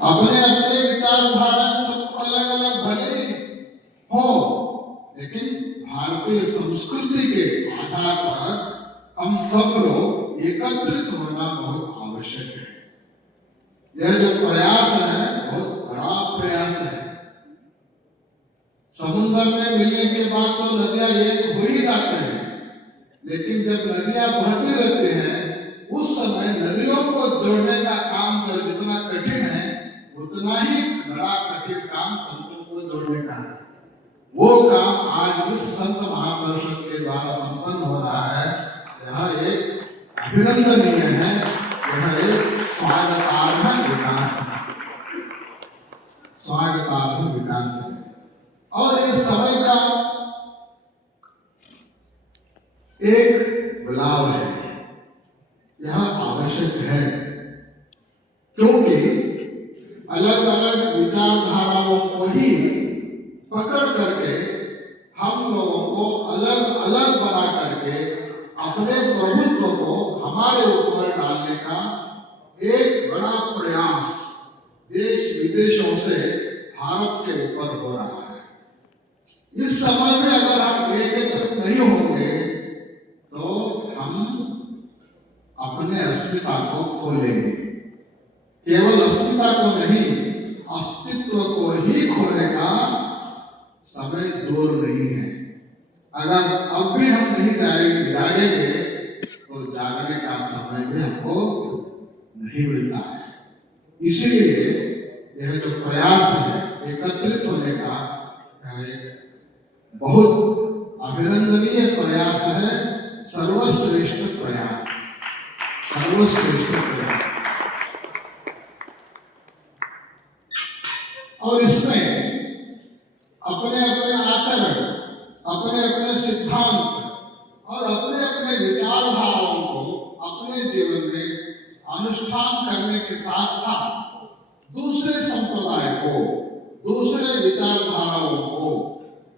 अपने अपने विचारधारा सब अलग अलग भले ही हो, लेकिन भारतीय संस्कृति के आधार पर हम सब लोग एकत्रित होना बहुत आवश्यक है। यह जो प्रयास है बहुत बड़ा प्रयास है। समुद्र में मिलने के बाद तो नदियां एक हो ही जाते हैं, लेकिन जब नदियां बहती रहती हैं उस समय नदियों को जोड़ने का काम जो जितना कठिन है उतना ही बड़ा कठिन काम संतों को जोड़ने का है। वो काम आज इस संत महापरिषद के द्वारा संपन्न हो रहा है। यह एक अभिनंदनीय है, यह एक स्वागतार्ह विकास है, स्वागतार्ह विकास है। और इस समय का एक बुलाव है, यह आवश्यक है, क्योंकि अलग अलग विचारधाराओं को ही पकड़ करके हम लोगों को अलग अलग बना करके अपने प्रभुत्व को हमारे ऊपर डालने का एक बड़ा प्रयास देश विदेशों से भारत के ऊपर हो रहा है। इस समय में अगर हम एकत्रित नहीं होंगे तो हम अपने अस्मिता को खो लेंगे। केवल अस्मिता को नहीं, अस्तित्व को ही खोने का समय दूर नहीं है। अगर अब भी हम नहीं जागेंगे तो जागने का समय भी हमको नहीं मिलता है। इसीलिए यह जो प्रयास है एकत्रित होने का, यह एक बहुत अभिनंदनीय प्रयास है, सर्वश्रेष्ठ प्रयास, सर्वश्रेष्ठ प्रयास। और इसमें अपने अपने आचरण, अपने अपने सिद्धांत और अपने अपने विचारधाराओं को अपने जीवन में अनुष्ठान करने के साथ साथ दूसरे संप्रदाय को, दूसरे विचारधाराओं को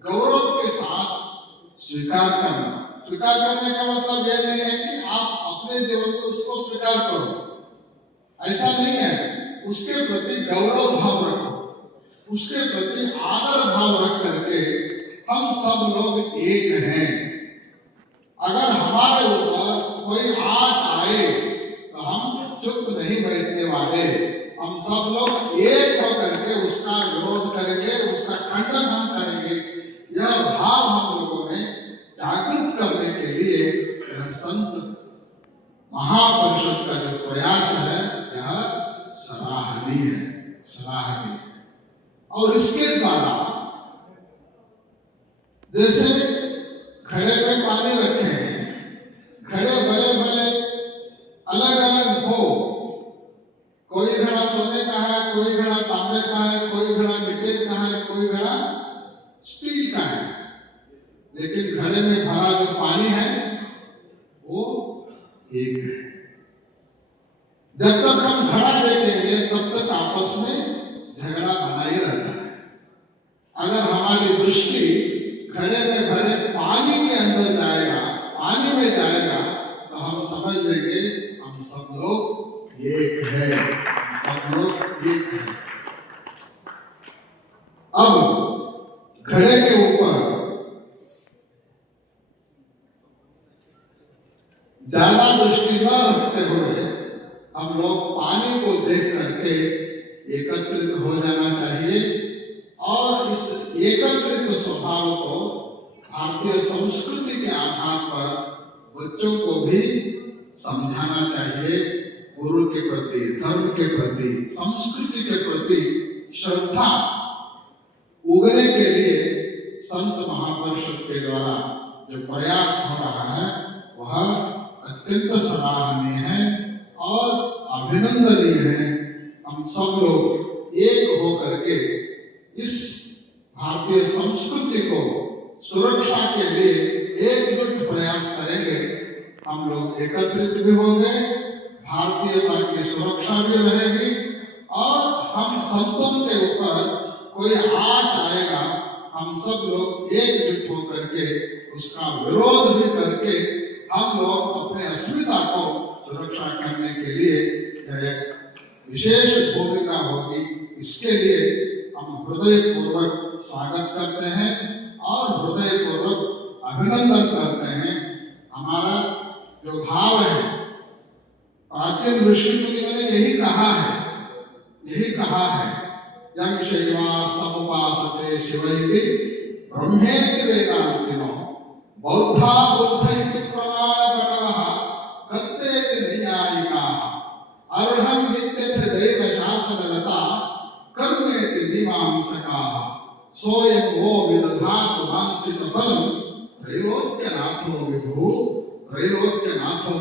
गौरव के साथ स्वीकार करना। स्वीकार करने का मतलब यह नहीं है कि आप अपने जीवन में उसको स्वीकार करो, ऐसा नहीं है। उसके प्रति गौरव भाव रखो, उसके प्रति आदर भाव रख करके हम सब लोग एक हैं। अगर हमारे ऊपर कोई आँच आए तो हम चुप नहीं बैठने वाले, हम सब लोग एक होकर के उसका विरोध करेंगे, उसका खंडन हम करेंगे। यह भाव हम लोगों ने जागृत करने के लिए यह संत महापरिषद का जो प्रयास है यह सराहनीय है, सराहनीय है। और इसके द्वारा जैसे घड़े में पानी रखे हैं, घड़े भले भले अलग अलग हो, कोई घड़ा सोने का है, कोई घड़ा तांबे का है, कोई घड़ा मिट्टी का है, कोई घड़ा स्टील का है, लेकिन घड़े में भरा जो पानी है वो एक है। जब तक हम घड़ा देखेंगे तब तक आपस में झगड़ा बना ही रहता है। अगर हमारी दृष्टि घड़े में भरे पानी के अंदर जाएगा, पानी में जाएगा, तो हम समझ लेंगे हम सब लोग एक है, हम सब लोग एक है। अब घड़े के ऊपर ज्यादा दृष्टि न रखते हुए हम लोग पानी को देख करके एकत्रित हो जाना चाहिए और इस एकत्रित स्वभाव को भारतीय संस्कृति के आधार पर बच्चों को भी समझाना चाहिए। गुरु के प्रति, धर्म के प्रति, संस्कृति के प्रति श्रद्धा उगने के लिए संत महापरिषद के द्वारा जो प्रयास हो रहा है वह अत्यंत सराहनीय है और अभिनंदनीय है। हम सब लोग एक होकर के इस भारतीय संस्कृति को सुरक्षा के लिए एकजुट प्रयास करेंगे। हम लोग एकत्रित भी होंगे, भारतीयता की सुरक्षा भी रहेगी और हम संतों के ऊपर कोई आँच आएगा, हम सब लोग एकजुट होकर के उसका विरोध भी करके हम लोग अपने अस्मिता को सुरक्षा करने के लिए विशेष भूमिका होगी। इसके लिए हम हृदयपूर्वक स्वागत करते हैं और हृदयपूर्वक अभिनंदन करते हैं। हमारा जो भाव है, प्राचीन ऋषि मुनियों ने यही कहा है, यं शैवा समुपासते शिवैति ब्रह्मेति वेदान्तिनो बौद्धा बुद्ध इति प्रमाणपटवः कत्तेति नैयायिकाः अर्हं विद्यते वेद शासनरता कर्मेति मीमांसकाः सोऽयं वो विदधातु वाञ्छितफलं त्रैलोक्यनाथो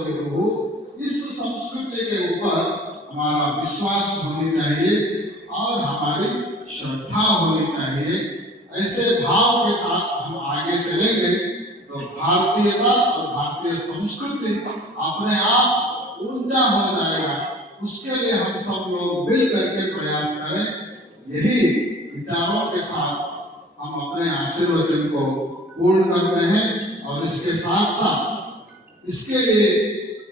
विभुः। इस संस्कृति के ऊपर हमारा विश्वास होनी चाहिए और हमारी श्रद्धा होनी चाहिए। ऐसे भाव के साथ हम आगे चलेंगे तो भारतीयता और भारतीय संस्कृति अपने आप ऊंचा हो जाएगा। उसके लिए हम सब लोग मिल करके प्रयास करें। यही विचारों के साथ हम अपने आशीर्वचन को पूर्ण करते हैं और इसके साथ साथ इसके लिए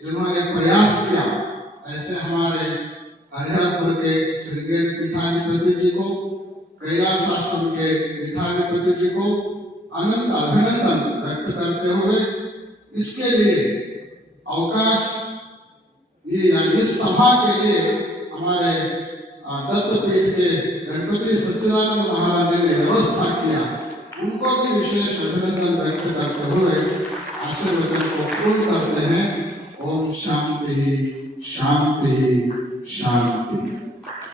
जिन्होंने प्रयास किया, ऐसे हमारे हरिहरपुर के श्रृंगेरी पीठाधिपति जी को, कैलाश आश्रम के पीठाधिपति जी को अनंत अभिनंदन व्यक्त करते हुए इसके लिए अवकाश इस सभा के लिए हमारे दत्तपीठ के गणपति सच्चिदानंद महाराज जी ने व्यवस्था किया, उनको भी विशेष अभिनंदन व्यक्त करते हुए